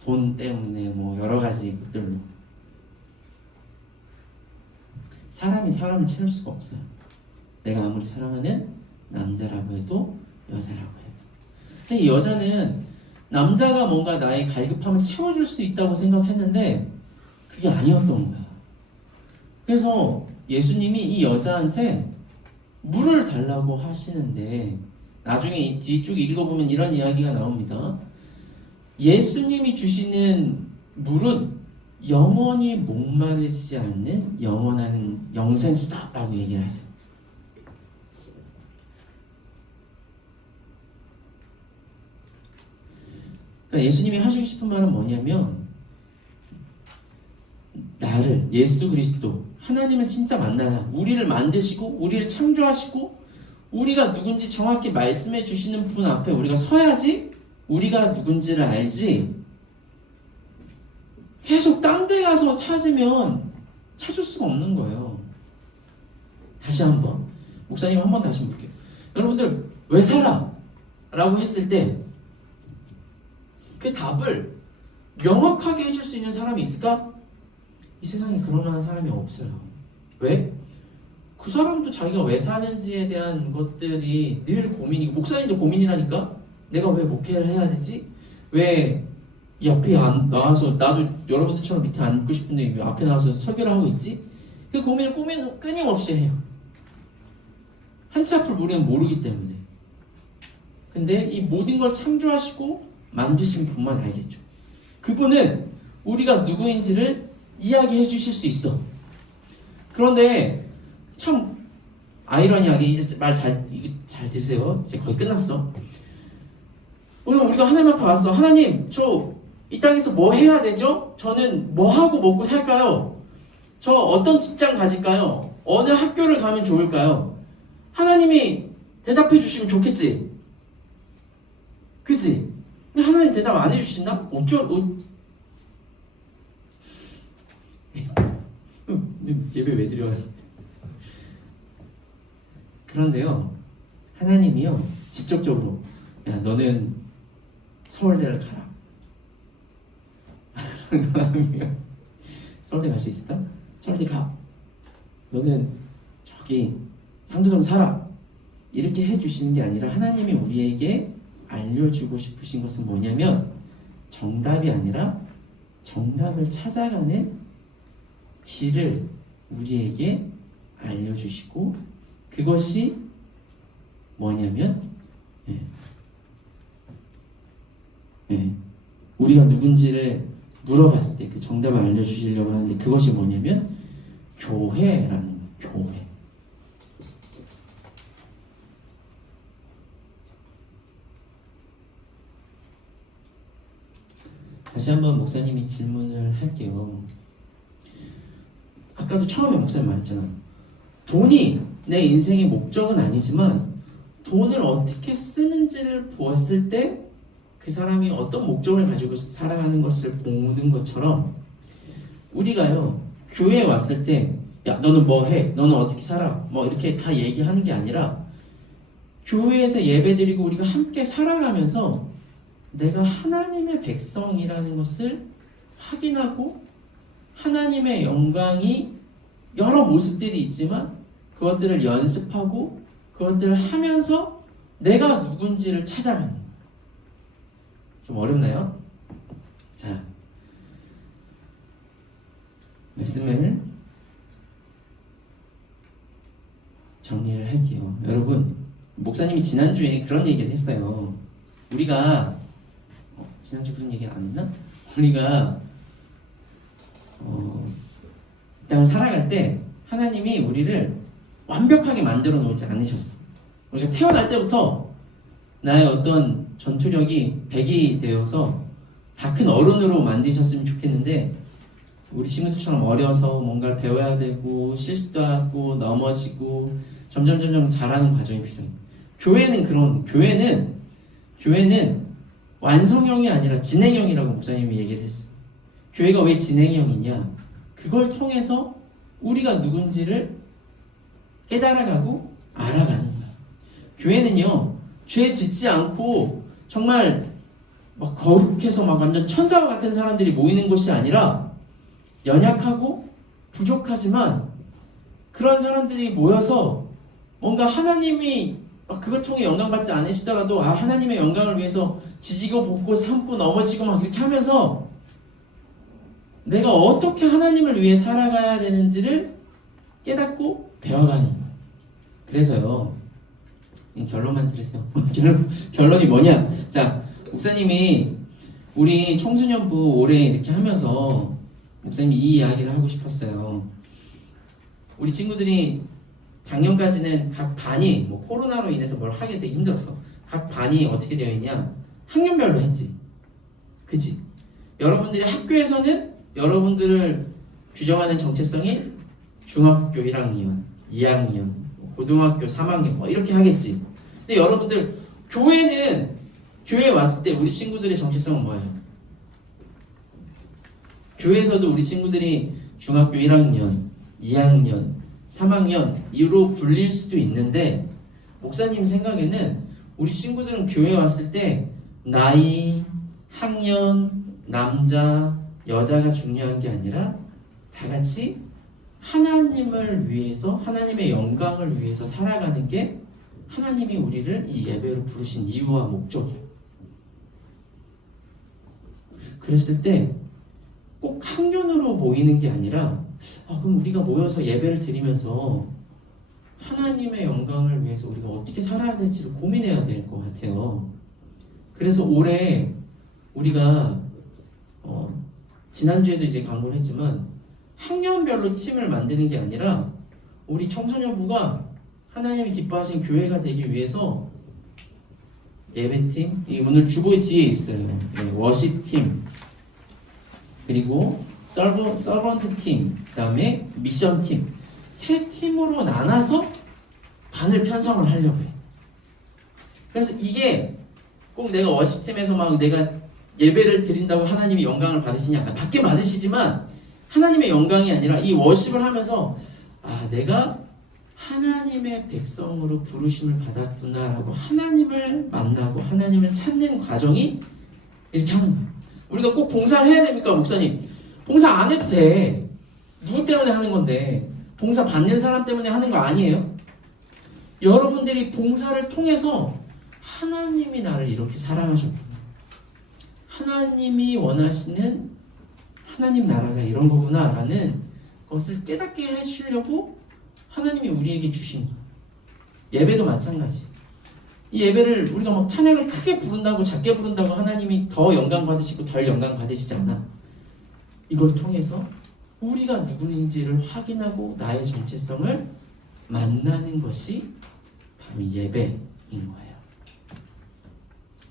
돈 때문에 뭐 여러 가지 것들로. 사람이 사람을 채울 수가 없어요. 내가 아무리 사랑하는 남자라고 해도 여자라고 해도. 근데 이 여자는 남자가 뭔가 나의 갈급함을 채워줄 수 있다고 생각했는데 그게 아니었던 거야. 그래서 예수님이 이 여자한테 물을 달라고 하시는데, 나중에 이 뒤쪽 읽어보면 이런 이야기가 나옵니다. 예수님이 주시는 물은 영원히 목마르지 않는 영원한 영생수다 라고 얘기를 하세요. 그러니까 예수님이 하시고 싶은 말은 뭐냐면, 나를, 예수 그리스도, 하나님을 진짜 만나야, 우리를 만드시고 우리를 창조하시고 우리가 누군지 정확히 말씀해 주시는 분 앞에 우리가 서야지 우리가 누군지를 알지, 계속 딴 데 가서 찾으면 찾을 수가 없는 거예요. 다시 한번 목사님 한 번 다시 볼게요. 여러분들 왜 살아? 라고 했을 때 그 답을 명확하게 해줄 수 있는 사람이 있을까? 이 세상에 그럴 만한 사람이 없어요. 왜? 그 사람도 자기가 왜 사는지에 대한 것들이 늘 고민이고, 목사님도 고민이라니까? 내가 왜 목회를 해야 되지? 왜 이 앞에 나와서, 나도 여러분들처럼 밑에 앉고 싶은데 왜 앞에 나와서 설교를 하고 있지? 그 고민을 끊임없이 해요. 한치 앞을 우리는 모르기 때문에. 근데 이 모든 걸 창조하시고 만드신 분만 알겠죠. 그분은 우리가 누구인지를 이야기해 주실 수 있어. 그런데 참 아이러니하게, 이제 말 잘 들으세요. 이제 거의 끝났어. 우리가 하나님 앞에 왔어. 하나님, 저 이 땅에서 뭐 해야 되죠? 저는 뭐 하고 먹고 살까요? 저 어떤 직장 가질까요? 어느 학교를 가면 좋을까요? 하나님이 대답해 주시면 좋겠지? 그치? 근데 하나님 대답 안 해주신다? 예배 왜 드려요? 그런데요, 하나님이요 직접적으로, 야 너는 서울대를 가라. 서울대 갈 수 있을까? 서울대 가. 너는 저기 상도동 살아. 이렇게 해주시는 게 아니라, 하나님이 우리에게 알려주고 싶으신 것은 뭐냐면, 정답이 아니라 정답을 찾아가는 길을 우리에게 알려주시고, 그것이 뭐냐면 우리가 누군지를 물어봤을 때 그 정답을 알려주시려고 하는데, 그것이 뭐냐면 교회라는 거예요. 교회. 다시 한번 목사님이 질문을 할게요. 아까도 처음에 목사님 말했잖아. 돈이 내 인생의 목적은 아니지만 돈을 어떻게 쓰는지를 보았을 때 그 사람이 어떤 목적을 가지고 살아가는 것을 보는 것처럼, 우리가요 교회에 왔을 때 야 너는 뭐 해? 너는 어떻게 살아? 뭐 이렇게 다 얘기하는 게 아니라 교회에서 예배드리고 우리가 함께 살아가면서 내가 하나님의 백성이라는 것을 확인하고 하나님의 영광이 여러 모습들이 있지만 그것들을 연습하고 그것들을 하면서 내가 누군지를 찾아가는 거예요. 좀 어렵나요? 자, 말씀을 정리를 할게요. 여러분, 목사님이 지난주에 그런 얘기를 했어요. 우리가 지난주 그런 얘기 안 했나? 우리가 이 땅을 살아갈 때 하나님이 우리를 완벽하게 만들어 놓지 않으셨어. 우리가 태어날 때부터 나의 어떤 전투력이 100이 되어서 다 큰 어른으로 만드셨으면 좋겠는데 우리 친구들처럼 어려서 뭔가를 배워야 되고 실수도 하고 넘어지고 점점 잘하는 과정이 필요해요. 교회는 완성형이 아니라 진행형이라고 목사님이 얘기를 했어요. 교회가 왜 진행형이냐? 그걸 통해서 우리가 누군지를 깨달아가고 알아가는 거야. 교회는요, 죄 짓지 않고 정말 막 거룩해서 막 완전 천사와 같은 사람들이 모이는 곳이 아니라 연약하고 부족하지만 그런 사람들이 모여서 뭔가 하나님이 막 그걸 통해 영광받지 않으시더라도 하나님의 영광을 위해서 지지고 볶고 삼고 넘어지고 막 이렇게 하면서 내가 어떻게 하나님을 위해 살아가야 되는지를 깨닫고 배워가는 거예요. 그래서요, 결론만 들으세요. 결론이 뭐냐? 자, 목사님이 우리 청소년부 올해 이렇게 하면서 목사님이 이 이야기를 하고 싶었어요. 우리 친구들이 작년까지는 각 반이 뭐 코로나로 인해서 뭘 하게 되게 힘들었어. 각 반이 어떻게 되어 있냐? 학년별로 했지. 그치? 여러분들이 학교에서는 여러분들을 규정하는 정체성이 중학교 1학년, 2학년, 고등학교 3학년 뭐 이렇게 하겠지. 근데 여러분들 교회에 왔을 때 우리 친구들의 정체성은 뭐예요? 교회에서도 우리 친구들이 중학교 1학년, 2학년, 3학년 이로 불릴 수도 있는데 목사님 생각에는 우리 친구들은 교회에 왔을 때 나이, 학년, 남자, 여자가 중요한 게 아니라 다 같이 하나님을 위해서 하나님의 영광을 위해서 살아가는 게 하나님이 우리를 이 예배로 부르신 이유와 목적이에요. 그랬을 때 꼭 학년으로 모이는 게 아니라 그럼 우리가 모여서 예배를 드리면서 하나님의 영광을 위해서 우리가 어떻게 살아야 될지를 고민해야 될 것 같아요. 그래서 올해 우리가 지난주에도 이제 광고를 했지만 학년별로 팀을 만드는 게 아니라 우리 청소년부가 하나님이 기뻐하신 교회가 되기 위해서 예배팀, 오늘 주보의 뒤에 있어요. 네, 워십팀, 그리고 서번트 팀, 그 다음에 미션 팀, 세 팀으로 나눠서 반을 편성을 하려고 해. 그래서 이게 꼭 내가 워십팀에서 막 내가 예배를 드린다고 하나님이 영광을 받으시냐? 받긴 받으시지만 하나님의 영광이 아니라 이 워십을 하면서 내가 하나님의 백성으로 부르심을 받았구나라고 하나님을 만나고 하나님을 찾는 과정이 이렇게 하는 거예요. 우리가 꼭 봉사를 해야 됩니까, 목사님? 봉사 안 해도 돼. 누구 때문에 하는 건데? 봉사 받는 사람 때문에 하는 거 아니에요? 여러분들이 봉사를 통해서 하나님이 나를 이렇게 사랑하셨구나. 하나님이 원하시는 하나님 나라가 이런 거구나 라는 것을 깨닫게 해주려고 하나님이 우리에게 주신 거예요. 예배도 마찬가지. 이 예배를 우리가 막 찬양을 크게 부른다고 작게 부른다고 하나님이 더 영광 받으시고 덜 영광 받으시지 않아. 이걸 통해서 우리가 누구인지를 확인하고 나의 정체성을 만나는 것이 바로 예배인 거예요.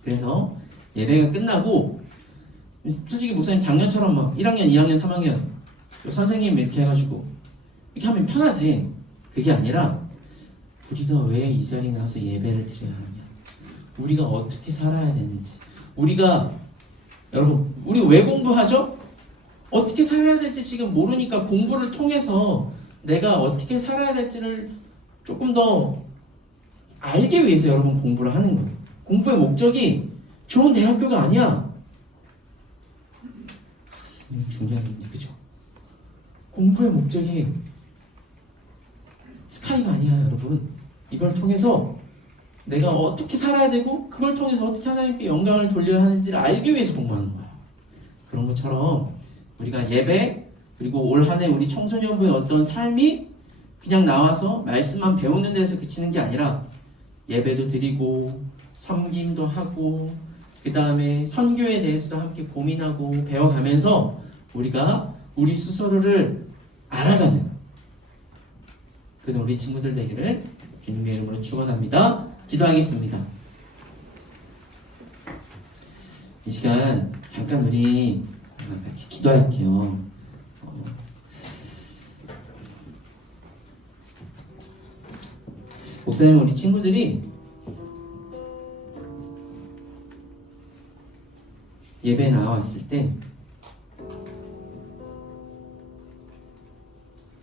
그래서 예배가 끝나고 솔직히 목사님 작년처럼 막 1학년, 2학년, 3학년 선생님 이렇게 해가지고 이렇게 하면 편하지. 그게 아니라 우리가 왜 이 자리에 나와서 예배를 드려야 하느냐, 우리가 어떻게 살아야 되는지, 여러분 우리 왜 공부하죠? 어떻게 살아야 될지 지금 모르니까 공부를 통해서 내가 어떻게 살아야 될지를 조금 더 알기 위해서 여러분 공부를 하는 거예요. 공부의 목적이 좋은 대학교가 아니야. 이거 중요한 건데, 그죠? 공부의 목적이 스카이가 아니야, 여러분. 이걸 통해서 내가 어떻게 살아야 되고 그걸 통해서 어떻게 하나님께 영광을 돌려야 하는지를 알기 위해서 공부하는 거야. 그런 것처럼 우리가 예배 그리고 올 한 해 우리 청소년부의 어떤 삶이 그냥 나와서 말씀만 배우는 데서 그치는 게 아니라 예배도 드리고 섬김도 하고 그 다음에 선교에 대해서도 함께 고민하고 배워가면서 우리가 우리 스스로를 알아가는 그런 우리 친구들 되기를 주님의 이름으로 축원합니다. 기도하겠습니다. 이 시간 잠깐 우리 같이 기도할게요. 목사님, 우리 친구들이 예배에 나왔을 때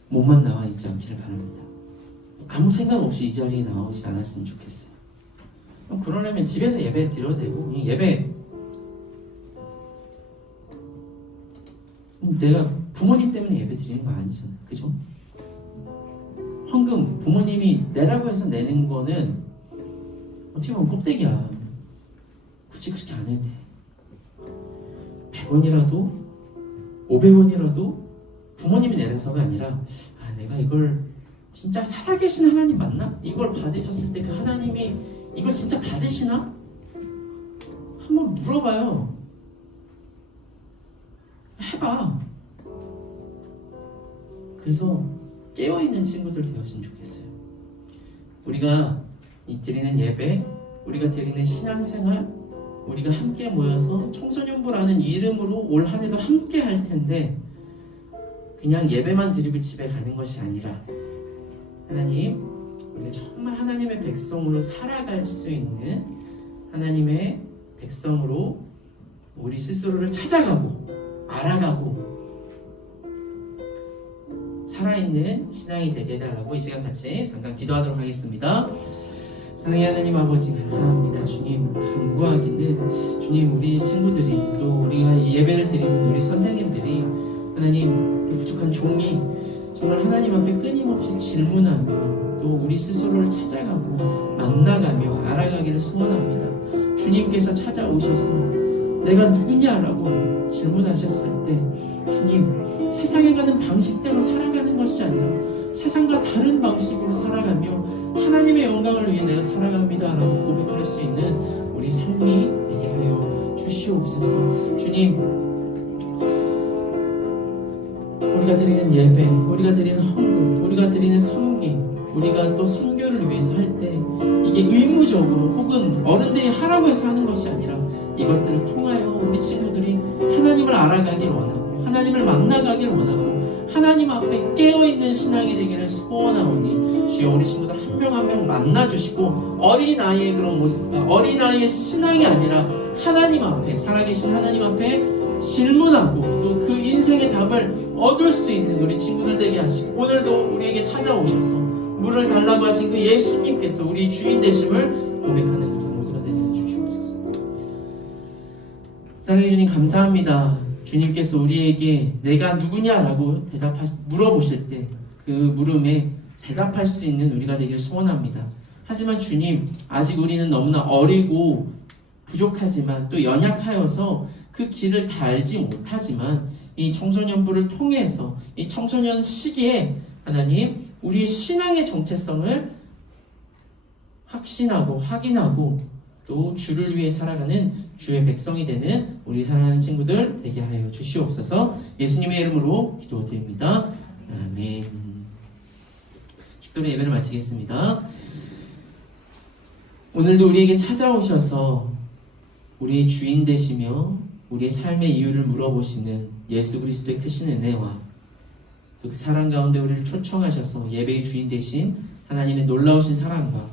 몸만 나와 있지 않기를 바랍니다. 아무 생각 없이 이 자리에 나오지 않았으면 좋겠어요. 그러려면 집에서 예배 드려도 되고, 예배 내가 부모님 때문에 예배 드리는 거 아니잖아요, 그죠? 헌금 부모님이 내라고 해서 내는 거는 어떻게 보면 껍데기야. 굳이 그렇게 안 해도 돼. 100원이라도 500원이라도 부모님이 내라서가 아니라 내가 이걸 진짜 살아계신 하나님 맞나? 이걸 받으셨을 때 그 하나님이 이걸 진짜 받으시나? 한번 물어봐요. 해봐. 그래서 깨어있는 친구들 되었으면 좋겠어요. 우리가 이 드리는 예배, 우리가 드리는 신앙생활, 우리가 함께 모여서 청소년부라는 이름으로 올 한 해도 함께 할 텐데 그냥 예배만 드리고 집에 가는 것이 아니라 하나님, 우리가 정말 하나님의 백성으로 살아갈 수 있는 하나님의 백성으로 우리 스스로를 찾아가고 알아가고 살아있는 신앙이 되게 해달라고 이 시간 같이 잠깐 기도하도록 하겠습니다. 사랑의 하나님 아버지 감사합니다. 주님, 간구하기는 주님, 우리 친구들이 또 우리가 예배를 드리는 우리 선생님들이 하나님 부족한 종이 정말 하나님 앞에 끊임없이 질문하며 또 우리 스스로를 찾아가고 만나가며 알아가기를 소원합니다. 주님께서 찾아오셔서 내가 누구냐라고 질문하셨을 때 주님, 세상에 가는 방식대로 살아가는 것이 아니라 세상과 다른 방식으로 살아가며 하나님의 영광을 위해 내가 살아갑니다 라고 고백할 수 있는 우리 삶이 되게 하여 주시옵소서. 주님, 우리가 드리는 예배, 우리가 드리는 헌금, 우리가 드리는 섬김, 우리가 또 선교를 위해서 할 때 이게 의무적으로 혹은 어른들이 하라고 해서 하는 것이 아니라 이것들을 통하여 우리 친구들이 하나님을 알아가길 원하고 하나님을 만나가길 원하고 하나님 앞에 깨어있는 신앙이 되기를 소원하오니 주여 우리 친구들 한 명 한 명 만나주시고 어린아이의 그런 모습과 어린아이의 신앙이 아니라 하나님 앞에 살아계신 하나님 앞에 질문하고 또 그 인생의 답을 얻을 수 있는 우리 친구들 되게 하시고 오늘도 우리에게 찾아오셔서 물을 달라고 하신 그 예수님께서 우리 주인 되심을 고백하는 우리 모두가 되게 주시옵소서. 사랑해 주님 감사합니다. 주님께서 우리에게 내가 누구냐라고 물어보실 때 그 물음에 대답할 수 있는 우리가 되기를 소원합니다. 하지만 주님, 아직 우리는 너무나 어리고 부족하지만 또 연약하여서 그 길을 다 알지 못하지만 이 청소년부를 통해서 이 청소년 시기에 하나님 우리의 신앙의 정체성을 확신하고 확인하고 또 주를 위해 살아가는 주의 백성이 되는 우리 사랑하는 친구들 되게 하여 주시옵소서. 예수님의 이름으로 기도드립니다. 아멘. 축도로 예배를 마치겠습니다. 오늘도 우리에게 찾아오셔서 우리의 주인 되시며 우리의 삶의 이유를 물어보시는 예수 그리스도의 크신 은혜와 또 그 사랑 가운데 우리를 초청하셔서 예배의 주인 되신 하나님의 놀라우신 사랑과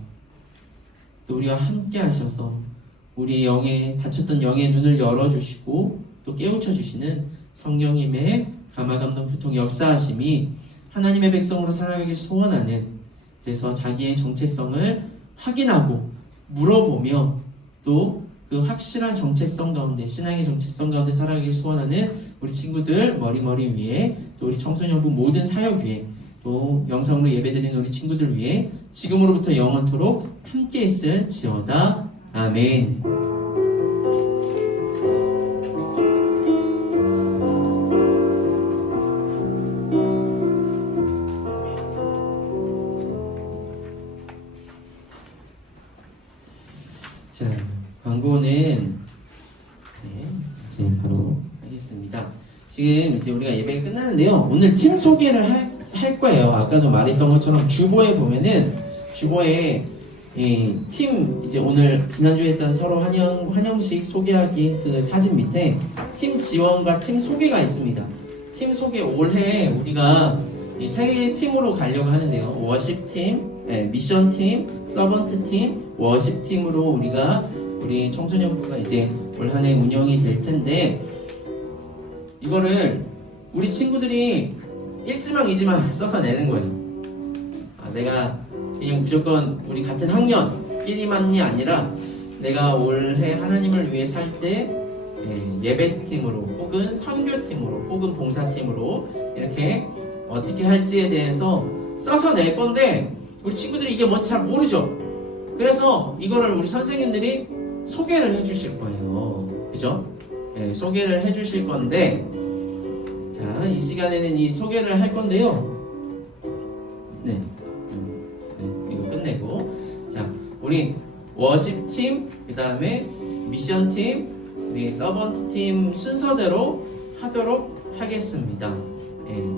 또 우리와 함께 하셔서 우리의 영에 닫혔던 영의 눈을 열어주시고 또 깨우쳐 주시는 성령님의 감화감동 교통 역사하심이 하나님의 백성으로 살아가길 소원하는, 그래서 자기의 정체성을 확인하고 물어보며 또 그 확실한 정체성 가운데, 신앙의 정체성 가운데 살아가길 소원하는 우리 친구들 머리 위에, 또 우리 청소년부 모든 사역 위에, 또 영상으로 예배드리는 우리 친구들 위해 지금으로부터 영원토록 함께 있을지어다. 아멘. 자, 광고는 이제 바로 하겠습니다. 지금 이제 우리가 예배가 끝나는데요. 오늘 팀 소개를 할 거예요. 아까도 말했던 것처럼 주보에 보면은, 주보에 팀, 이제 오늘 지난주에 했던 서로 환영식 소개하기 그 사진 밑에 팀 지원과 팀 소개가 있습니다. 팀 소개, 올해 우리가 이 세 팀으로 가려고 하는데요. 워십팀, 미션팀, 서번트팀, 워십팀으로 우리 청소년부가 이제 올 한 해 운영이 될 텐데, 이거를 우리 친구들이 1지망 2지망 써서 내는 거예요. 내가 그냥 무조건 우리 같은 학년끼리만이 아니라 내가 올해 하나님을 위해 살 때 예배팀으로 혹은 선교팀으로 혹은 봉사팀으로 이렇게 어떻게 할지에 대해서 써서 낼 건데, 우리 친구들이 이게 뭔지 잘 모르죠. 그래서 이거를 우리 선생님들이 소개를 해주실 거예요. 그죠? 소개를 해주실 건데, 자, 이 시간에는 이 소개를 할 건데요. 이거 끝내고, 자, 우리 워십팀, 그 다음에 미션팀, 우리 서번트팀 순서대로 하도록 하겠습니다.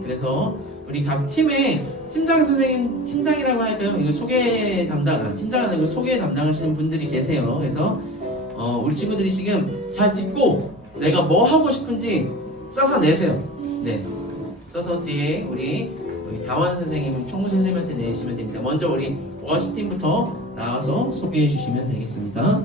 그래서 우리 각 팀의 팀장 선생님, 팀장이라고 할까요? 이거 소개 담당, 팀장 아니고 소개 담당하시는 분들이 계세요. 그래서 우리 친구들이 지금 잘 듣고 내가 뭐 하고 싶은지 써서 내세요. 네, 써서 뒤에 우리 다원 선생님, 총무 선생님한테 내시면 됩니다. 먼저 우리 워십팀부터 나와서 소개해 주시면 되겠습니다.